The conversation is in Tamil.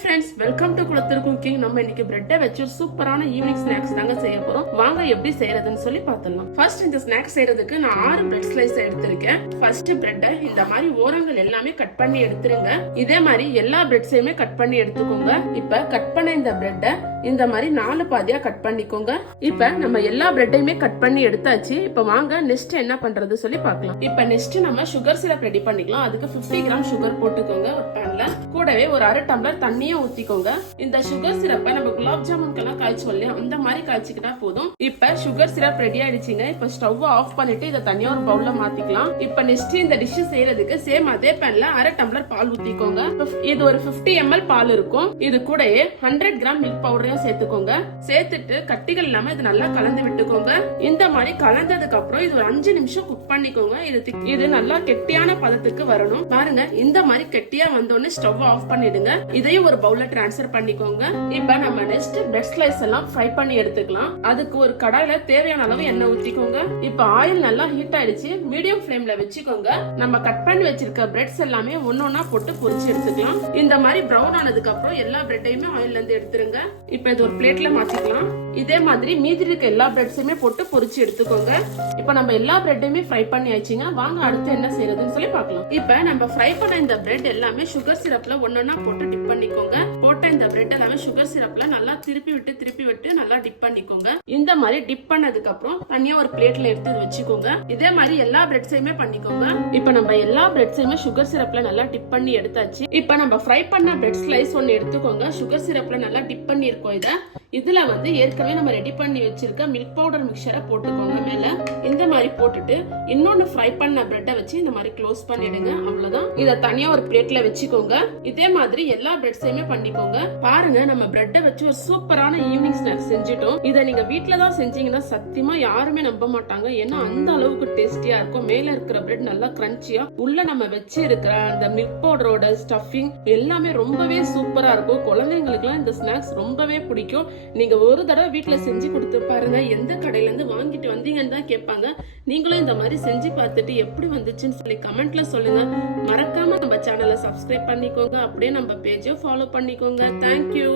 Friends, welcome to Kulathur cooking. நம்ம இன்னைக்கு பிரெட்டை வச்சு ஒரு சூப்பரான ஈவினிங் ஸ்நாக்ஸ் தாங்க செய்ய போறோம். வாங்க எப்படி செய்யறதுன்னு சொல்லி பார்த்துடலாம். ஃபர்ஸ்ட் இந்த ஸ்நாக்ஸ் செய்யறதுக்கு நான் 6 பிரெட் ஸ்லைஸ் எடுத்திருக்கேன். ஃபர்ஸ்ட் பிரெட்டை இந்த மாதிரி ஓரங்கள் எல்லாமே கட் பண்ணி எடுத்துருங்க. இதே மாதிரி எல்லா பிரெட்ஸையுமே கட் பண்ணி எடுத்துக்கோங்க. இப்ப கட் பண்ண இந்த பிரெட்டை இந்த மாதிரி 4 பாதியா கட் பண்ணிக்கோங்க. இப்ப நம்ம எல்லா பிரெட்டையுமே கட் பண்ணி எடுத்தாச்சு. இப்ப வாங்க நெக்ஸ்ட் என்ன பண்றது சொல்லி பார்க்கலாம். இப்ப நெக்ஸ்ட் நம்ம சுகர் சிரப் ரெடி பண்ணிக்கலாம். அதுக்கு 50 கிராம் சுகர் போட்டுக்கோங்க ஒரு பேன்ல. கூடவே ஒரு 1/2 டம்ளர் தண்ணியை ஊத்திக்கோங்க. இந்த சுகர் சிரப்பை நம்ம குலாப் ஜாமுன்கெல்லாம் காய்ச்சுவோம் இல்லையா, அந்த மாதிரி காய்ச்சிக்கிட்டா போதும். இப்ப சுகர் சிரப் ரெடி ஆயிடுச்சுங்க. இப்ப ஸ்டவ் ஆஃப் பண்ணிட்டு இதை தனியா ஒரு பவுல்ல மாத்திக்கலாம். இப்ப நெக்ஸ்ட் இந்த டிஷ் செய்யறதுக்கு சேம் அதே பேன்ல 1/2 டம்ளர் பால் ஊத்திக்கோங்க. இது ஒரு 50 ml பால் இருக்கும். இது கூடயே 100 கிராம் மில்க் பவுடரையும் சேர்த்துக்கோங்க. சேர்த்துட்டு கட்டிகள் இல்லாம இது நல்லா கலந்து விட்டுக்கோங்க. இந்த மாதிரி கலந்ததுக்கு அப்புறம் இது ஒரு 5 நிமிஷம் குக் பண்ணிக்கோங்க. இது நல்லா கெட்டியான பதத்துக்கு வரணும். பாருங்க, இந்த மாதிரி கெட்டியா வந்தோடனே ஸ்டவ் ஆஃப் பண்ணிடுங்க. இதையும் ஒரு பவுல்ல டிரான்ஸ்ஃபர் பண்ணிக்கோங்க. இப்ப நம்ம நெக்ஸ்ட் பிரெட் ஸ்லைஸ் எல்லாம் ஃப்ரை பண்ணி எடுத்துக்கலாம். அதுக்கு ஒரு கடாயில தேவையான அளவு எண்ணெய் ஊத்திக்கோங்க. இப்ப ஆயில் நல்லா ஹீட் ஆயிடுச்சு. மீடியம் ஃப்ளேம்ல வச்சுக்கோங்க. நம்ம கட் பண்ணி வச்சிருக்க பிரெட்ஸ் எல்லாமே ஒன்னொன்னா போட்டு பொரிச்சு எடுத்துக்கலாம். இந்த மாதிரி பிரவுன் ஆனதுக்கு அப்புறம் எல்லா பிரெட்டையுமே ஆயில்ல இருந்து எடுத்துருங்க. இப்ப இது ஒரு பிளேட்ல மாத்திக்கலாம். இதே மாதிரி மீதி இருக்க எல்லா பிரெட்ஸுமே போட்டு பொரிச்சு எடுத்துக்கோங்க. இப்ப நம்ம எல்லா பிரெட்டையுமே ஃப்ரை பண்ணி ஆயிடுச்சுங்க. வாங்க அடுத்து என்ன செய்யறதுன்னு சொல்லி பார்க்கலாம். இப்ப நம்ம ஃப்ரை பண்ண இந்த பிரெட் எல்லாமே சுகர் சிரப்ல ஒன்னொன்னா போட்டு டிப் பண்ணிக்கோங்க. போட்ட இந்த பிரெட் எல்லாமே சுகர் சிரப்ல நல்லா திருப்பி விட்டு நல்லா டிப் பண்ணிக்கோங்க. இந்த மாதிரி டிப் பண்ணதுக்கு அப்புறம் தனியா ஒரு பிளேட்ல எடுத்து வச்சுக்கோங்க. இதே மாதிரி எல்லா பிரெட்ஸையுமே பண்ணிக்கோங்க. இப்ப நம்ம எல்லா பிரெட்ஸையுமே சுகர் சிரப்ல நல்லா டிப் பண்ணி எடுத்தாச்சு. இப்ப நம்ம ஃப்ரை பண்ண பிரெட் ஸ்லைஸ் ஒன்னு எடுத்துக்கோங்க. சுகர் சிரப்ல நல்லா டிப் பண்ணி இருக்கோம். இதுல வந்து ஏற்கனவே நம்ம ரெடி பண்ணி வச்சிருக்க மில்க் பவுடர் மிக்சரை போட்டுக்கோங்க மேல. இந்த மாதிரி போட்டுட்டு இன்னொன்னு ஃப்ரை பண்ண பிரெட்டை வச்சு இந்த மாதிரி க்ளோஸ் பண்ணிடுங்க. அவ்வளவுதான். இத தனியா ஒரு பிளேட்ல வச்சுக்கோங்க. இதே மாதிரி எல்லா பிரெட்ஸையுமே பண்ணிக்கோங்க. பாருங்க, நம்ம பிரெட்டை வச்சு ஒரு சூப்பரான ஈவினிங் ஸ்நாக்ஸ் செஞ்சுட்டோம். இதை நீங்க வீட்டுல தான் செஞ்சீங்கன்னா சத்தியமா யாருமே நம்ப மாட்டாங்க. ஏன்னா அந்த அளவுக்கு டேஸ்டியா இருக்கும். மேல இருக்கிற பிரெட் நல்லா கிரன்ச்சியா, உள்ள நம்ம வச்சு இருக்கிற அந்த மில்க் பவுடரோட ஸ்டஃபிங் எல்லாமே ரொம்பவே சூப்பரா இருக்கும். குழந்தைங்களுக்கு எல்லாம் இந்த ஸ்நாக்ஸ் ரொம்பவே பிடிக்கும். நீங்க ஒரு தடவை வீட்டுல செஞ்சு கொடுத்து பாருங்க. எந்த கடையில இருந்து வாங்கிட்டு வந்தீங்கன்னு தான் கேட்பாங்க. நீங்களும் இந்த மாதிரி செஞ்சு பார்த்துட்டு எப்படி வந்துச்சுன்னு சொல்லி கமெண்ட்ல சொல்லுங்க. மறக்காம நம்ம சேனலை சப்ஸ்கிரைப் பண்ணிக்கோங்க. அப்படியே நம்ம பேஜை ஃபாலோ பண்ணிக்கோங்க. தேங்க்யூ.